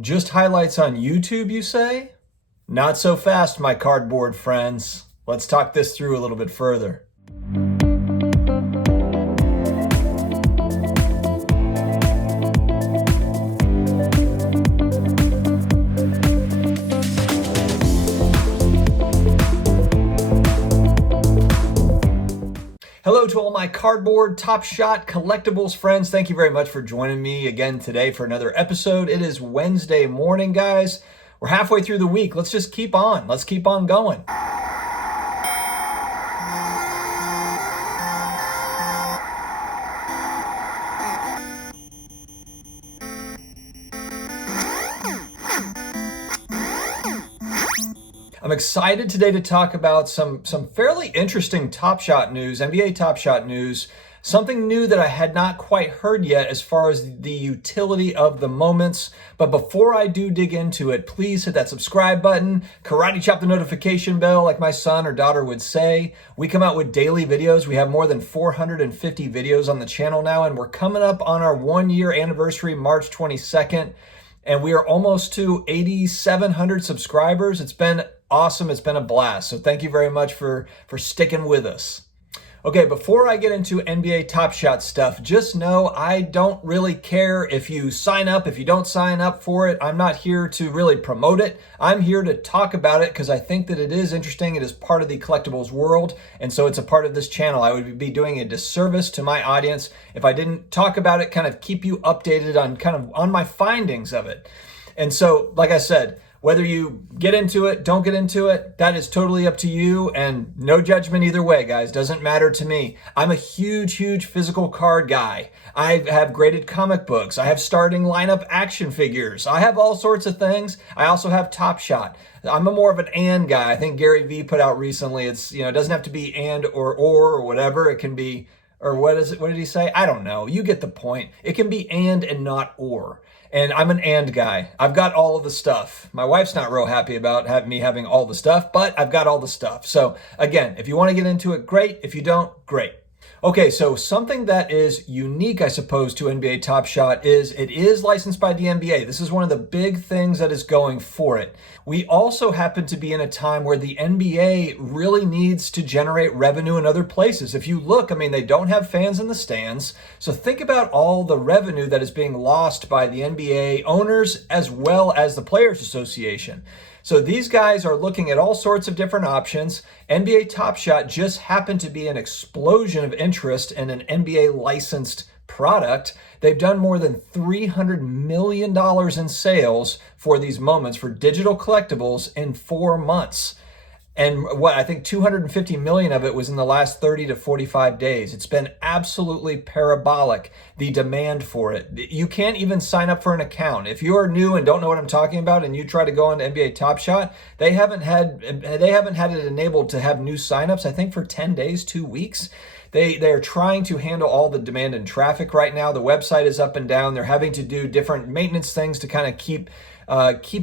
Just highlights on YouTube, you say? Not so fast, my cardboard friends. Let's talk this through a little bit further. Hello to all my cardboard, Top Shot, collectibles friends. Thank you very much for joining me again today for another episode. It is Wednesday morning, guys. We're halfway through the week. Let's just keep on. Let's keep on going. I'm excited today to talk about some fairly interesting Top Shot news, NBA Top Shot news, something new that I had not quite heard yet as far as the utility of the moments. But before I do dig into it, please hit that subscribe button, karate chop the notification bell like my son or daughter would say. We come out with daily videos. We have more than 450 videos on the channel now, and we're coming up on our 1-year anniversary, March 22nd. And we are almost to 8,700 subscribers. It's been awesome. It's been a blast. So thank you very much for sticking with us. Okay, before I get into NBA Top Shot stuff, just know I don't really care if you sign up, if you don't sign up for it. I'm not here to really promote it. I'm here to talk about it because I think that it is interesting. It is part of the collectibles world, and so it's a part of this channel. I would be doing a disservice to my audience if I didn't talk about it, kind of keep you updated on my findings of it. And so, like I said, whether you get into it, don't get into it, that is totally up to you, and no judgment either way, guys. Doesn't matter to me. I'm a huge physical card guy. I have graded comic books. I have starting lineup action figures. I have all sorts of things. I also have Top Shot. I'm a more of an and guy. I think Gary Vee put out recently, it doesn't have to be and or whatever. It can be, or what is it? What did he say? I don't know. You get the point. It can be and not or. And I'm an and guy. I've got all of the stuff. My wife's not real happy about me having all the stuff, but I've got all the stuff. So again, if you want to get into it, great. If you don't, great. Okay, so something that is unique, I suppose, to NBA Top Shot is it is licensed by the NBA. This is one of the big things that is going for it. We also happen to be in a time where the NBA really needs to generate revenue in other places. If you look, they don't have fans in the stands. So think about all the revenue that is being lost by the NBA owners as well as the Players Association. So these guys are looking at all sorts of different options. NBA Top Shot just happened to be an explosion of interest in an NBA licensed product. They've done more than $300 million in sales for these moments for digital collectibles in 4 months. And I think 250 million of it was in the last 30 to 45 days. It's been absolutely parabolic, the demand for it. You can't even sign up for an account. If you're new and don't know what I'm talking about and you try to go on to NBA Top Shot, they haven't had it enabled to have new signups, I think for 10 days, 2 weeks. They're trying to handle all the demand and traffic right now. The website is up and down. They're having to do different maintenance things to kind of keep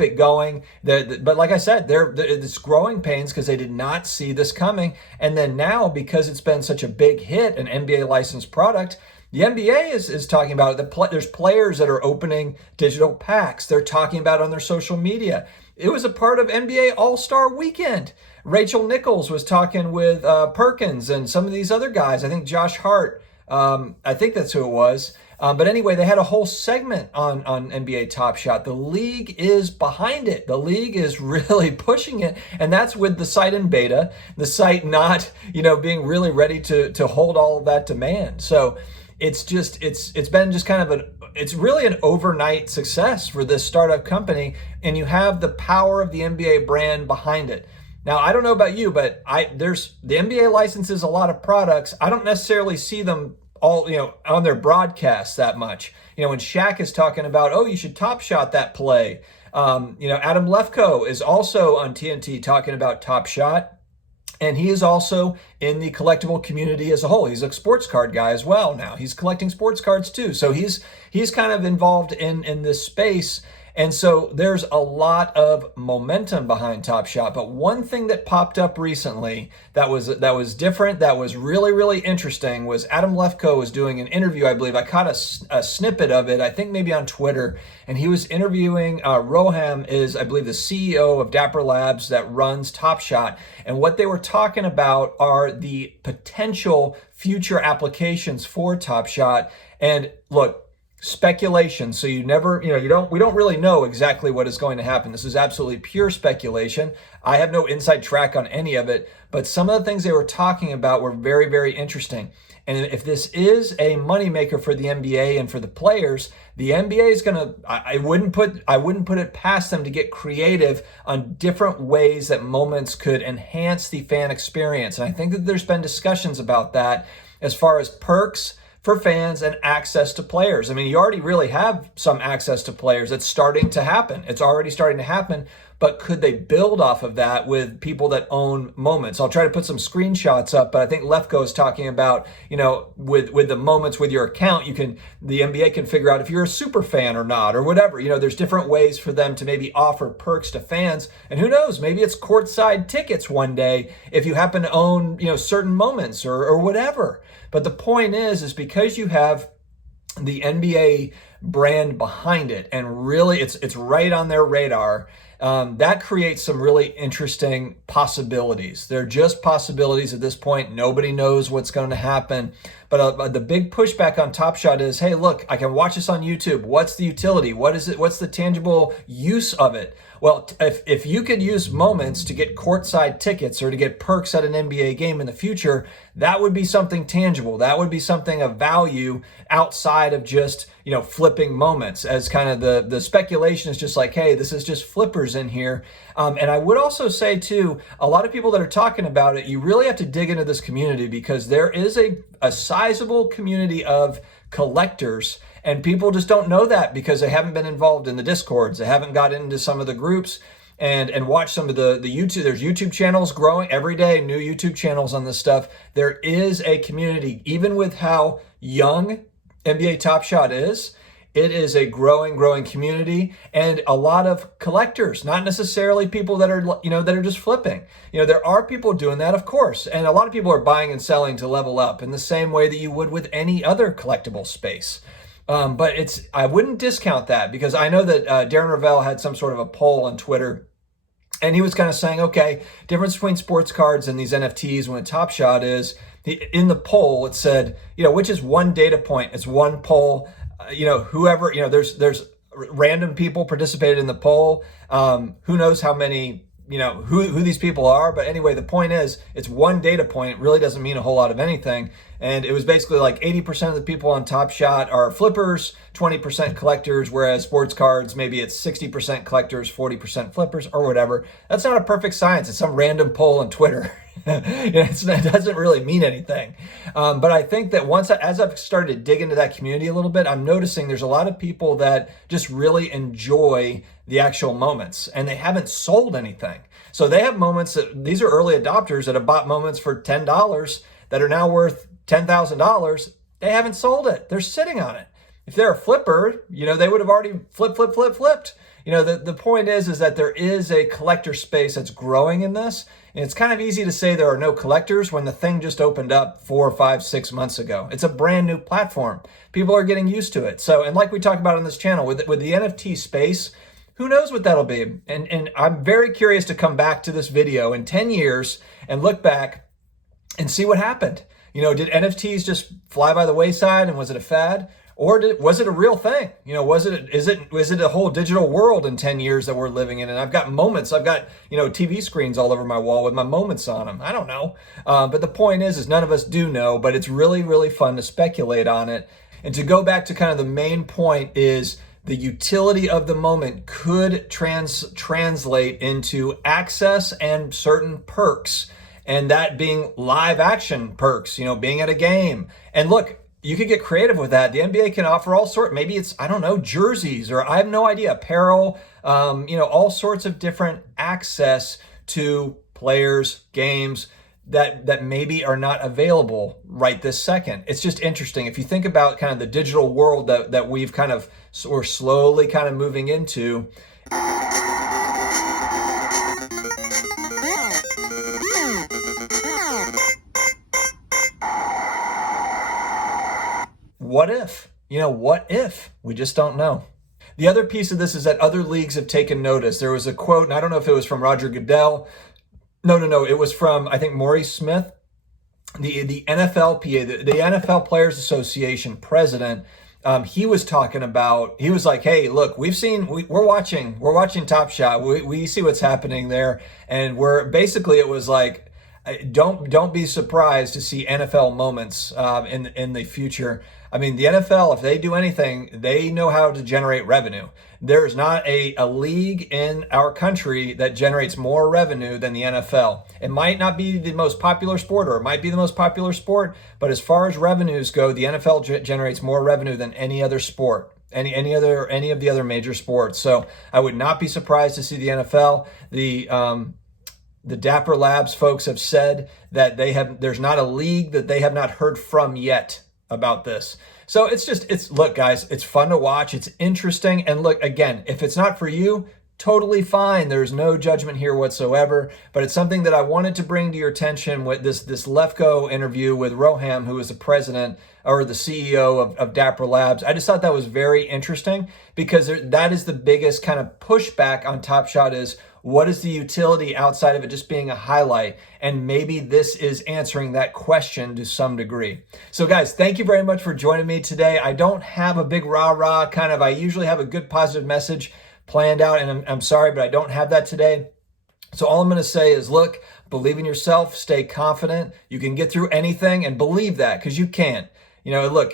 it going. But like I said, it's growing pains because they did not see this coming. And then now, because it's been such a big hit, an NBA licensed product, the NBA is talking about it. There's players that are opening digital packs. They're talking about it on their social media. It was a part of NBA All-Star Weekend. Rachel Nichols was talking with Perkins and some of these other guys. I think Josh Hart, I think that's who it was. But anyway, they had a whole segment on NBA Top Shot. The league is behind it. The league is really pushing it. And that's with the site in beta, the site not, being really ready to hold all of that demand. So it's been just kind of it's really an overnight success for this startup company. And you have the power of the NBA brand behind it. Now, I don't know about you, but the NBA licenses a lot of products. I don't necessarily see them all, on their broadcasts that much. When Shaq is talking about, oh, you should Top Shot that play. Adam Lefkoe is also on TNT talking about Top Shot. And he is also in the collectible community as a whole. He's a sports card guy as well now. He's collecting sports cards too. So he's kind of involved in this space. And so there's a lot of momentum behind Top Shot. But one thing that popped up recently that was different, that was really, really interesting, was Adam Lefkoe was doing an interview, I believe. I caught a snippet of it, I think maybe on Twitter, and he was interviewing Roham is, I believe, the CEO of Dapper Labs that runs Top Shot. And what they were talking about are the potential future applications for Top Shot. And look, speculation. So we don't really know exactly what is going to happen. This is absolutely pure speculation. I have no inside track on any of it, but some of the things they were talking about were very, very interesting. And if this is a moneymaker for the NBA and for the players, the NBA is going to, I wouldn't put it past them to get creative on different ways that moments could enhance the fan experience. And I think that there's been discussions about that as far as perks for fans and access to players. I mean, you already really have some access to players. It's starting to happen. It's already starting to happen. But could they build off of that with people that own moments? I'll try to put some screenshots up, but I think Lefkoe is talking about, with the moments with your account, the NBA can figure out if you're a super fan or not, or whatever. There's different ways for them to maybe offer perks to fans. And who knows, maybe it's courtside tickets one day if you happen to own, certain moments or whatever. But the point is because you have the NBA brand behind it, and really it's right on their radar, that creates some really interesting possibilities. They're just possibilities at this point. Nobody knows what's going to happen. But the big pushback on Top Shot is, hey, look, I can watch this on YouTube. What's the utility? What is it? What's the tangible use of it? Well, if you could use moments to get courtside tickets or to get perks at an NBA game in the future, that would be something tangible. That would be something of value outside of just, flipping moments, as kind of the speculation is just like, hey, this is just flippers in here. And I would also say too, a lot of people that are talking about it, you really have to dig into this community, because there is a sizable community of collectors, and people just don't know that because they haven't been involved in the Discords. They haven't got into some of the groups and watched some of the YouTube. There's YouTube channels growing every day, new YouTube channels on this stuff. There is a community, even with how young NBA Top Shot is. It is a growing community, and a lot of collectors, not necessarily people that are just flipping. There are people doing that, of course, and a lot of people are buying and selling to level up in the same way that you would with any other collectible space. But I wouldn't discount that, because I know that Darren Ravel had some sort of a poll on Twitter, and he was kind of saying, okay, difference between sports cards and these NFTs when a Top Shot is, in the poll, it said, which is one data point. It's one poll. Whoever, there's random people participated in the poll. Who knows how many, who these people are. But anyway, the point is, it's one data point. It really doesn't mean a whole lot of anything. And it was basically like 80% of the people on Top Shot are flippers, 20% collectors, whereas sports cards, maybe it's 60% collectors, 40% flippers, or whatever. That's not a perfect science. It's some random poll on Twitter. It doesn't really mean anything. But I think that as I've started to dig into that community a little bit, I'm noticing there's a lot of people that just really enjoy the actual moments, and they haven't sold anything. So they have moments these are early adopters that have bought moments for $10 that are now worth $10,000. They haven't sold it. They're sitting on it. If they're a flipper, they would have already flipped. The point is that there is a collector space that's growing in this. And it's kind of easy to say there are no collectors when the thing just opened up 4, 5, 6 months ago. It's a brand new platform. People are getting used to it. So, and like we talked about on this channel, with the NFT space, who knows what that'll be? And I'm very curious to come back to this video in 10 years and look back and see what happened. Did NFTs just fly by the wayside, and was it a fad? Or was it a real thing? Is it a whole digital world in 10 years that we're living in? And I've got moments. I've got, TV screens all over my wall with my moments on them. I don't know. But the point is none of us do know, but it's really, really fun to speculate on it. And to go back to kind of the main point is the utility of the moment could translate into access and certain perks. And that being live action perks, being at a game. And look, you could get creative with that. The NBA can offer all sorts, maybe it's, jerseys, or I have no idea, apparel, all sorts of different access to players, games, that maybe are not available right this second. It's just interesting. If you think about kind of the digital world that we're slowly kind of moving into. What if? What if? We just don't know. The other piece of this is that other leagues have taken notice. There was a quote, and I don't know if it was from Roger Goodell. No. It was from, I think, Maurice Smith, the NFLPA, the NFL Players Association president. He was talking about, he was like, hey, look, we're watching Top Shot. We see what's happening there. And it was like, don't be surprised to see NFL moments in the future. I mean, the NFL, if they do anything, they know how to generate revenue. There's not a league in our country that generates more revenue than the NFL. It might not be the most popular sport, or it might be the most popular sport, but as far as revenues go, the NFL generates more revenue than any other sport, any of the other major sports. So I would not be surprised to see the NFL. The Dapper Labs folks have said that there's not a league that they have not heard from yet about this. So look, guys, it's fun to watch. It's interesting. And look, again, if it's not for you, totally fine. There's no judgment here whatsoever, but it's something that I wanted to bring to your attention with this Lefko interview with Roham, who is the president or the CEO of Dapper Labs. I just thought that was very interesting, because that is the biggest kind of pushback on Top Shot is, what is the utility outside of it just being a highlight? And maybe this is answering that question to some degree. So guys, thank you very much for joining me today. I don't have a big rah-rah I usually have a good positive message planned out, and I'm sorry, but I don't have that today. So all I'm going to say is, look, believe in yourself, stay confident. You can get through anything, and believe that, because you can. Look,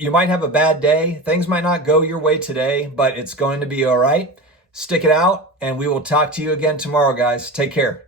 you might have a bad day. Things might not go your way today, but it's going to be all right. Stick it out, and we will talk to you again tomorrow, guys. Take care.